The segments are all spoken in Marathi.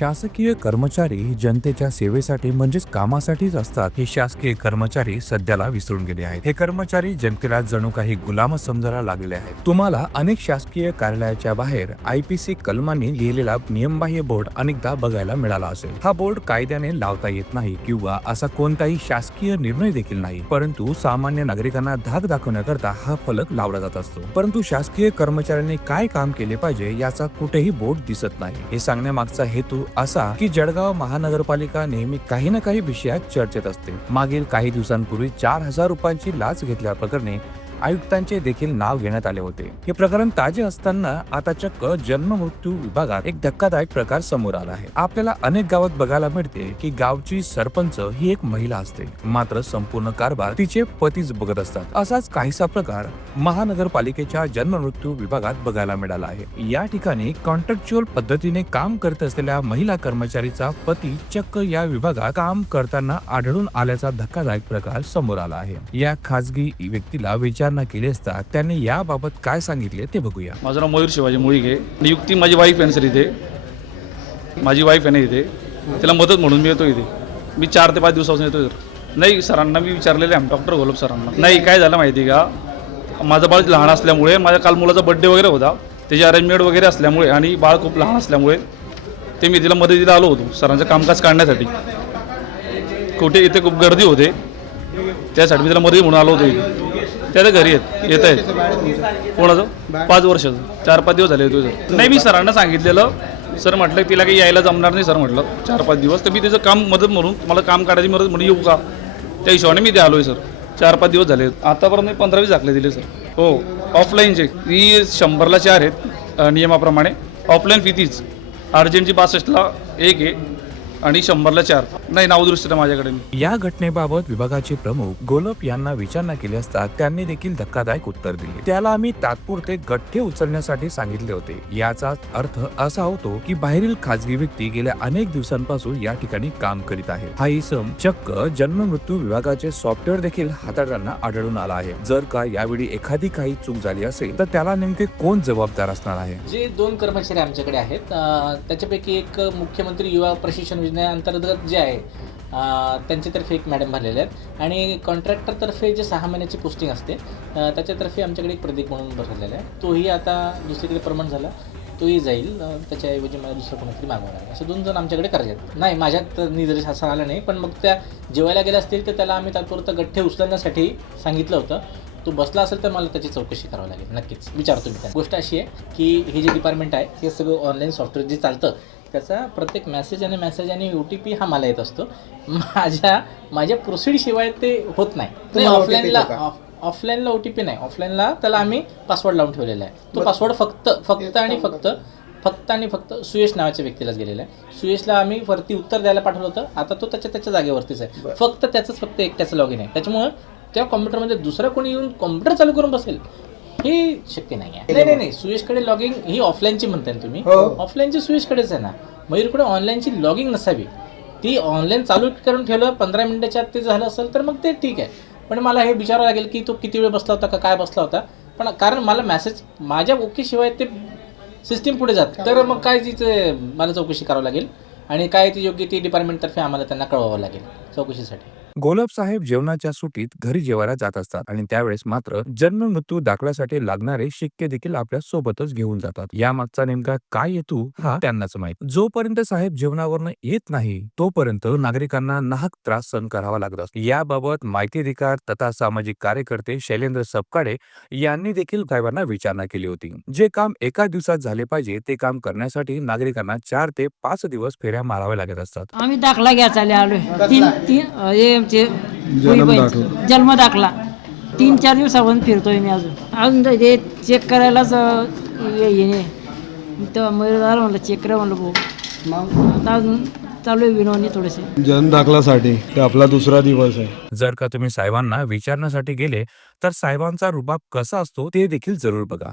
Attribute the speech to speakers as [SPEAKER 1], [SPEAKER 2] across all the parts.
[SPEAKER 1] शासकीय कर्मचारी जनतेच्या सेवेसाठी म्हणजेच कामासाठीच असतात. हे शासकीय कर्मचारी सध्याला विसरून गेले आहेत. हे कर्मचारी जनतेला जणू काही गुलामच समजायला लागलेले आहेत. तुम्हाला अनेक शासकीय कार्यालयाच्या बाहेर आय पी सी कलमांनी लिहिलेला नियमबाह्य बोर्ड अनेकदा बघायला मिळाला असेल. हा बोर्ड कायद्याने लावता येत नाही किंवा असा कोणताही शासकीय निर्णय देखील नाही. परंतु सामान्य नागरिकांना धाक दाखवण्याकरता हा फलक लावला जात असतो. परंतु शासकीय कर्मचाऱ्यांनी काय काम केले पाहिजे याचा कुठेही बोर्ड दिसत नाही. हे सांगण्यामागचा हेतू असा की जळगाव महानगरपालिका नेहमी काही ना काही विषयात चर्चेत असते. मागील काही दिवसांपूर्वी चार हजार रुपयांची लाच घेतल्या प्रकरणी आयुक्तांचे देखील नाव घेण्यात आले होते. हे प्रकरण ताजे असताना आता चक्क जन्म मृत्यू विभागात एक धक्कादायक प्रकार समोर आला आहे. आपल्याला अनेक गावात बघायला मिळते की गावची सरपंच ही एक महिला असते. मात्र संपूर्ण कारभार तिचे पतीच बघत असतात. असाच काहीसा प्रकार महानगरपालिकेच्या जन्म मृत्यू विभागात बघायला मिळाला आहे. या ठिकाणी कॉन्ट्रॅक्च्युअल पद्धतीने काम करत असलेल्या महिला कर्मचारीचा पती चक्क या विभागात काम करताना आढळून आल्याचा धक्कादायक प्रकार समोर आला आहे. या खासगी व्यक्तीला विचारणा केली असता त्यांनी याबाबत काय सांगितले ते बघूया.
[SPEAKER 2] माझं नाव मयूर शिवाजी मुळीगे नियुक्ती माझी वाईफ आहे सर इथे माझी वाईफ आहे ना इथे तिला मदत म्हणून मी येतो इथे. मी चार ते पाच दिवसापासून येतो सर नाही सरांना मी विचारलेले आहे डॉक्टर गोलब सरांना. नाही काय झालं माहिती आहे का? माझं बाळ लहान असल्यामुळे माझ्या काल मुलाचा बड्डे वगैरे होता. त्याची अरेंजमेंट वगैरे असल्यामुळे आणि बाळ खूप लहान असल्यामुळे ते मी तिला मदतीला आलो होतो सरांचं कामकाज काढण्यासाठी. कुठे इथे खूप गर्दी होते. त्यासाठी मी तिला मदत म्हणून आलो होतो इथे. त्या घरी येत येत आहेत. कोणाचं? पाच वर्षाचं. चार पाच दिवस झाले तुझं नाही मी सरांना सांगितलेलं. सर म्हटलं तिला काही यायला जमणार नाही सर म्हटलं. चार पाच दिवस. तर मी त्याचं काम मदत म्हणून मला काम काढायची मदत म्हणून येऊ का? त्या हिशोबाने मी ते आलो आहे सर. चार पाच दिवस झाले. आतापर्यंत मी पंधरा वीस दाखले दिले सर. हो. ऑफलाईनचे ही शंभरला चार आहेत नियमाप्रमाणे. ऑफलाईन फी तीच. अर्जंटची बासष्टला एक आहे. आणि शंभरला चार. नाही नावदुरुस्त आहे माझ्याकडे
[SPEAKER 1] या घटनेबाबत विभागाचे प्रमुख गोलप यांना विचारणा केली असता त्यांनी देखील धक्कादायक उत्तर दिले. त्याला आम्ही तात्पुरते गठ्ठे उचलण्यासाठी सांगितले होते. याचा अर्थ असा होतो की बाहेरील खासगी व्यक्ती गेल्या अनेक दिवसांपासून या ठिकाणी काम करीत आहे. हा इसम चक्क जन्म मृत्यू विभागाचे सॉफ्टवेअर देखील हाताळताना आढळून आला आहे. जर का यावेळी एखादी काही चूक झाली असेल तर त्याला नेमके कोण जबाबदार असणार आहे?
[SPEAKER 3] जे दोन कर्मचारी आमच्याकडे आहेत त्याच्यापैकी एक मुख्यमंत्री युवा प्रशिक्षण योजनेअंतर्गत जे आहे त्यांच्यातर्फे एक मॅडम भरलेले आहेत. आणि कॉन्ट्रॅक्टरतर्फे जे सहा महिन्याची पोस्टिंग असते त्याच्यातर्फे आमच्याकडे एक प्रदीप म्हणून भरलेला आहे. तोही आता दुसरीकडे प्रमाण झाला तोही जाईल त्याच्याऐवजी मला दुसरं कोणीतरी मागवणार आहे. असे दोन जण आमच्याकडे करायचे नाही माझ्यात निदर्श असं आलं नाही पण मग त्या जेवायला गेल्या असतील तर त्याला आम्ही तात्पुरतं गठ्ठे उचलण्यासाठी सांगितलं होतं. तो बसला असेल तर मला त्याची चौकशी करावी लागेल. नक्कीच. विचारतो मी त्या गोष्ट अशी आहे की हे जे डिपार्टमेंट आहे हे सगळं ऑनलाईन सॉफ्टवेअर जे चालतं त्याचा प्रत्येक मेसेज आणि मेसेज आणि ओ टी पी हा मला येत असतो. माझ्या माझ्या प्रोसिडशिवाय ते होत नाही. ऑफलाईनला? ऑफलाईनला ओ टी पी नाही. ऑफलाईनला त्याला आम्ही पासवर्ड लावून ठेवलेला आहे. तो पासवर्ड फक्त फक्त आणि फक्त फक्त आणि फक्त सुयश नावाच्या व्यक्तीलाच गेलेला आहे. सुयशला आम्ही वरती उत्तर द्यायला पाठवलं होतं. आता तो त्याच्या त्याच्या जागेवरतीच आहे. फक्त त्याचंच फक्त एकट्याचं लॉगिन आहे. त्याच्यामुळं त्या कॉम्प्युटरमध्ये दुसरा कोणी येऊन कॉम्प्युटर चालू करून बसेल. हे शक्य नाही आहे नाही नाही नाही सुयशकडे लॉगिंग ही ऑफलाईनची म्हणताय ना तुम्ही.
[SPEAKER 4] हो.
[SPEAKER 3] ऑफलाईनची सुयशकडेच आहे ना. मयूरकडे ऑनलाईनची लॉगिंग नसावी. ती ऑनलाईन चालू करून ठेवलं पंधरा मिनिटाच्या आत ते झालं असेल तर मग ते ठीक आहे. पण मला हे विचारावं लागेल की तो किती वेळ बसला होता का काय बसला होता? पण कारण मला मेसेज माझ्या ओके शिवाय ते सिस्टीम पुढे जात. तर मग काय तिथे मला चौकशी करावं लागेल. आणि काय ती योग्य ती डिपार्टमेंटतर्फे आम्हाला त्यांना कळवावं लागेल चौकशीसाठी.
[SPEAKER 1] गोलब साहेब जेवणाच्या सुटीत घरी जेवायला जात असतात आणि त्यावेळेस मात्र जन्म मृत्यू दाखल्यासाठी लागणारे शिक्के देखील आपल्या सोबतच घेऊन जातात. यामागचा नेमका काय हेतू हा. त्यांनाच माहीत. जोपर्यंत साहेब जेवणावरनं येत नाही तोपर्यंत नागरिकांना नाहक त्रास सहन करावा लागत असतो. याबाबत माहिती अधिकार तथा सामाजिक कार्यकर्ते शैलेंद्र सपकाळे यांनी देखील साहेबांना विचारणा केली होती. जे काम एका दिवसात झाले पाहिजे ते काम करण्यासाठी नागरिकांना चार ते पाच दिवस फेऱ्या माराव्या लागत असतात.
[SPEAKER 5] आम्ही दाखला घ्यायचा आलोय तीन तीन हे आमचे भुईबाईंचे. जन्म दाखला. तीन चार दिवसापासून फिरतोय मी अजून. अजून ते चेक करायलाच अं, येणे तेव्हा मयूरदार म्हणलं चेक करा म्हणलं भाऊ. आता अजून चालू आहे विनोनी थोडेसे.
[SPEAKER 6] जन दाखलासाठी. ते आपला दुसरा दिवस आहे.
[SPEAKER 1] जर का तुम्ही साहेबांना विचारण्यासाठी गेले तर साहेबांचा रुबाब कसा असतो ते देखील जरूर बघा.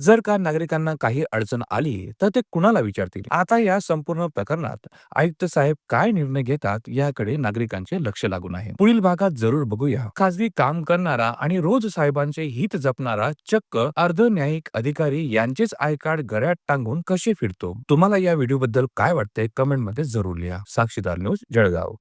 [SPEAKER 1] जर का नागरिकांना काही अडचण आली तर ते कुणाला विचारतील? आता या संपूर्ण प्रकरणात आयुक्त साहेब काय निर्णय घेतात याकडे नागरिकांचे लक्ष लागून आहे. पुढील भागात जरूर बघूया. खासगी काम करणारा आणि रोज साहेबांचे हित जपणारा चक्क अर्ध न्यायिक अधिकारी यांचेच आय कार्ड गळ्यात टांगून कसे फिरतो? तुम्हाला या व्हिडिओ बद्दल काय वाटते कमेंटमध्ये जरूर लिहा. साक्षीदार न्यूज जळगाव.